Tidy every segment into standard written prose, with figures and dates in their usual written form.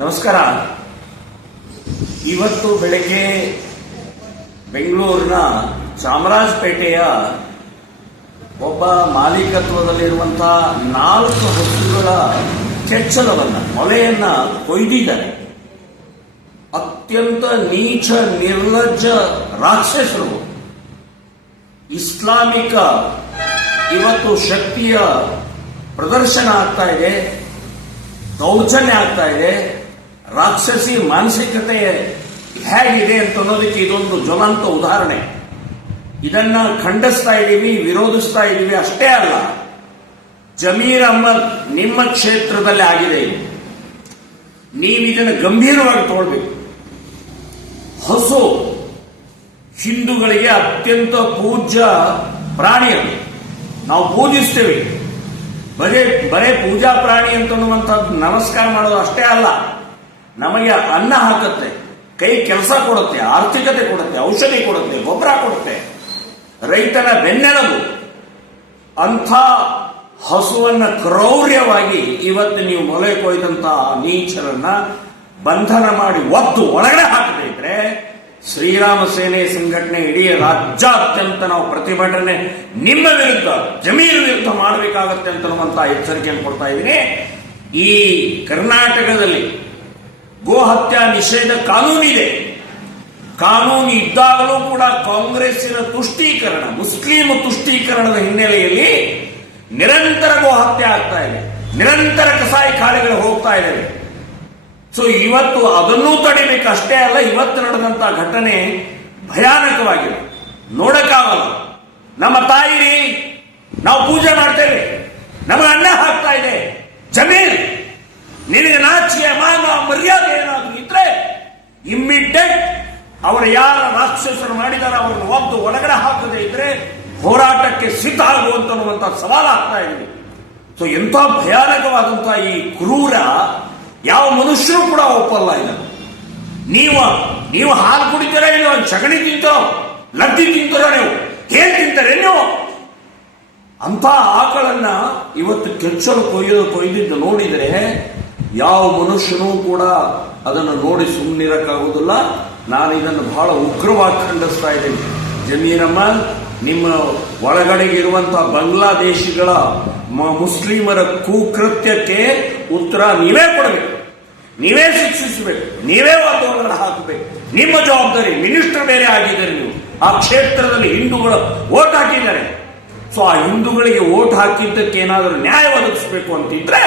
ನಮಸ್ಕಾರ. ಇವತ್ತು ಬೆಳಗ್ಗೆ ಬೆಂಗಳೂರಿನ ಚಾಮರಾಜಪೇಟೆಯ ಒಬ್ಬ ಮಾಲೀಕತ್ವದಲ್ಲಿರುವಂತಹ 4 ಹಸುಗಳ ಕೆಚ್ಚಲವನ್ನ ಮೊಲೆಯನ್ನ ಕೊಯ್ದಿದ್ದಾರೆ. ಅತ್ಯಂತ ನೀಚ ನಿರ್ಲಜ್ಜ ರಾಕ್ಷಸರು. ಇಸ್ಲಾಮಿಕ ಇವತ್ತು ಶಕ್ತಿಯ ಪ್ರದರ್ಶನ ಆಗ್ತಾ ಇದೆ, ದೌರ್ಜನ್ಯ ಆಗ್ತಾ ಇದೆ. ರಾಕ್ಷಸಿ ಮಾನಸಿಕತೆ ಹೇಗಿದೆ ಅಂತ ಅನ್ನೋದಕ್ಕೆ ಇದೊಂದು ಜ್ವಲಂತ ಉದಾಹರಣೆ. ಇದನ್ನ ಖಂಡಿಸ್ತಾ ಇದ್ದೀವಿ, ವಿರೋಧಿಸ್ತಾ ಇದ್ದೀವಿ. ಅಷ್ಟೇ ಅಲ್ಲ, ಜಮೀರ್ ಅಹ್ಮದ್ ನಿಮ್ಮ ಕ್ಷೇತ್ರದಲ್ಲಿ ಆಗಿದೆ. ನೀವು ಇದನ್ನು ಗಂಭೀರವಾಗಿ ತಗೊಳ್ಬೇಕು. ಹಸು ಹಿಂದೂಗಳಿಗೆ ಅತ್ಯಂತ ಪೂಜ್ಯ ಪ್ರಾಣಿ. ಅದು ನಾವು ಪೂಜಿಸ್ತೇವೆ. ಬರೇ ಪೂಜಾ ಪ್ರಾಣಿ ಅಂತನ್ನುವಂಥದ್ದು ನಮಸ್ಕಾರ ಮಾಡೋದು ಅಷ್ಟೇ ಅಲ್ಲ, ನಮಗೆ ಅನ್ನ ಹಾಕುತ್ತೆ, ಕೈ ಕೆಲಸ ಕೊಡುತ್ತೆ, ಆರ್ಥಿಕತೆ ಕೊಡುತ್ತೆ, ಔಷಧಿ ಕೊಡುತ್ತೆ, ಗೊಬ್ಬರ ಕೊಡುತ್ತೆ, ರೈತನ ಬೆನ್ನೆಲುಬು. ಅಂಥ ಹಸುವನ್ನ ಕ್ರೌರ್ಯವಾಗಿ ಇವತ್ತು ನೀವು ಮೊಲೆ ಕೊಯ್ದಂತಹ ನೀಚರನ್ನ ಬಂಧನ ಮಾಡಿ ಒತ್ತು ಒಳಗಡೆ ಹಾಕದೇ ಇದ್ರೆ ಶ್ರೀರಾಮ ಸೇನೆ ಸಂಘಟನೆ ಇಡೀ ರಾಜ್ಯಾದ್ಯಂತ ನಾವು ಪ್ರತಿಭಟನೆ ನಿಮ್ಮ ವಿರುದ್ಧ, ಜಮೀರ್ ವಿರುದ್ಧ ಮಾಡಬೇಕಾಗತ್ತೆ ಅಂತನ್ನುವಂತಹ ಎಚ್ಚರಿಕೆಯನ್ನು ಕೊಡ್ತಾ ಇದ್ದೀನಿ. ಈ ಕರ್ನಾಟಕದಲ್ಲಿ ಗೋ ಹತ್ಯಾ ನಿಷೇಧ ಕಾನೂನಿದೆ. ಕಾನೂನು ಇದ್ದಾಗಲೂ ಕೂಡ ಕಾಂಗ್ರೆಸ್ಸಿನ ತುಷ್ಟೀಕರಣ, ಮುಸ್ಲಿಂ ತುಷ್ಟೀಕರಣದ ಹಿನ್ನೆಲೆಯಲ್ಲಿ ನಿರಂತರ ಗೋ ಹತ್ಯೆ ಆಗ್ತಾ ಇದೆ, ನಿರಂತರ ಕಸಾಯಿ ಖಾನೆಗಳು ಹೋಗ್ತಾ ಇದ್ದಾವೆ. ಸೊ ಇವತ್ತು ಅದನ್ನೂ ತಡಿಬೇಕು. ಅಷ್ಟೇ ಅಲ್ಲ, ಇವತ್ತು ನಡೆದಂತಹ ಘಟನೆ ಭಯಾನಕವಾಗಿದೆ, ನೋಡಕ್ಕಾಗಲ್ಲ. ನಮ್ಮ ತಾಯಿ, ನಾವು ಪೂಜೆ ಮಾಡ್ತೇವೆ, ನಮಗೆ ಅನ್ನ ಹಾಕ್ತಾ ಇದೆ. ಜಮೀರ್, ನಿನಗೆ ನಾಚಿಕೆ ಮಾನ ಮರ್ಯಾದೆ ಏನಾದರೂ ಇದ್ರೆ ಇಮ್ಮಿಡಿಯೇಟ್ ಅವರು ಯಾರ ರಾಕ್ಷಸರು ಮಾಡಿದ್ದಾರೆ ಅವರನ್ನು ಒದ್ದು ಒಳಗಡೆ ಹಾಕದೇ ಇದ್ರೆ ಹೋರಾಟಕ್ಕೆ ಸಿದ್ಧ ಆಗುವಂತ ಸವಾಲು ಆಗ್ತಾ ಇದೆ. ಸೊ ಎಂಥ ಭಯಾನಕವಾದಂತಹ ಈ ಕ್ರೂರ ಯಾವ ಮನುಷ್ಯರು ಕೂಡ ಒಪ್ಪಲ್ಲ. ಇಲ್ಲ, ನೀವು ಹಾಲು ಕುಡಿತೀರಾ, ಇಲ್ಲ ಸಗಣಿ ತಿಂತಾರೋ, ಲದ್ದಿ ತಿಂತಾರೋ, ನೀವು ಏನ್ ತಿಂತಾರೆ ನೀವು? ಅಂತ ಆಕಳನ್ನ ಇವತ್ತು ಕೆಚ್ಚಲು ಕೊಯ್ದಿದ್ದು ನೋಡಿದರೆ ಯಾವ ಮನುಷ್ಯನೂ ಕೂಡ ಅದನ್ನು ನೋಡಿ ಸುಮ್ಮನಿರಕ್ಕಾಗುವುದಿಲ್ಲ. ನಾನು ಇದನ್ನು ಬಹಳ ಉಗ್ರವಾಗಿ ಖಂಡಿಸ್ತಾ ಇದ್ದೇನೆ. ಜಮೀರ್ ಅಹ್ಮದ್, ನಿಮ್ಮ ಒಳಗಡೆಗಿರುವಂತಹ ಬಾಂಗ್ಲಾದೇಶಿಗಳ ಮುಸ್ಲಿಮರ ಕುಕೃತ್ಯಕ್ಕೆ ಉತ್ತರ ನೀವೇ ಕೊಡಬೇಕು, ನೀವೇ ಶಿಕ್ಷಿಸಬೇಕು, ನೀವೇ ಒಳಗಡೆ ಹಾಕಬೇಕು. ನಿಮ್ಮ ಜವಾಬ್ದಾರಿ. ಮಿನಿಸ್ಟರ್ ಬೇರೆ ಆಗಿದ್ದಾರೆ ನೀವು. ಆ ಕ್ಷೇತ್ರದಲ್ಲಿ ಹಿಂದೂಗಳು ವೋಟ್ ಹಾಕಿದ್ದಾರೆ. ಸೊ ಆ ಹಿಂದೂಗಳಿಗೆ ವೋಟ್ ಹಾಕಿದ್ದಕ್ಕೆ ಏನಾದರೂ ನ್ಯಾಯ ಒದಗಿಸಬೇಕು ಅಂತಿದ್ರೆ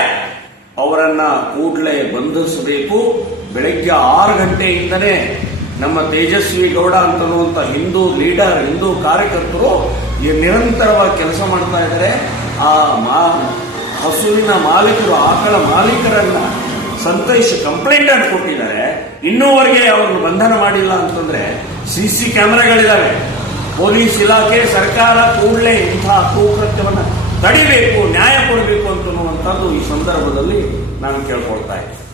ಅವರನ್ನ ಕೂಡಲೇ ಬಂಧಿಸಬೇಕು. ಬೆಳಗ್ಗೆ 6 ಗಂಟೆಯಿಂದನೇ ನಮ್ಮ ತೇಜಸ್ವಿ ಗೌಡ ಅಂತನ್ನುವಂಥ ಹಿಂದೂ ಲೀಡರ್, ಹಿಂದೂ ಕಾರ್ಯಕರ್ತರು ನಿರಂತರವಾಗಿ ಕೆಲಸ ಮಾಡ್ತಾ ಇದ್ದಾರೆ. ಆ ಹಸುವಿನ ಮಾಲೀಕರು, ಆಕಳ ಮಾಲೀಕರನ್ನ ಸಂತೈಸಿ ಕಂಪ್ಲೇಂಟ್ ಅನ್ನು ಕೊಟ್ಟಿದ್ದಾರೆ. ಇನ್ನೂವರೆಗೆ ಅವರನ್ನು ಬಂಧನ ಮಾಡಿಲ್ಲ ಅಂತಂದ್ರೆ CC ಕ್ಯಾಮೆರಾಗಳಿದ್ದಾವೆ. ಪೊಲೀಸ್ ಇಲಾಖೆ, ಸರ್ಕಾರ ಕೂಡಲೇ ಇಂತಹ ಕುಕೃತ್ಯವನ್ನು ತಡಿಬೇಕು, ನ್ಯಾಯ ಕೊಡಬೇಕು ಅಂತನ್ನುವಂಥದ್ದು ಈ ಸಂದರ್ಭದಲ್ಲಿ ನಾನು ಕೇಳ್ಕೊಳ್ತಾ ಇದ್ದೀನಿ.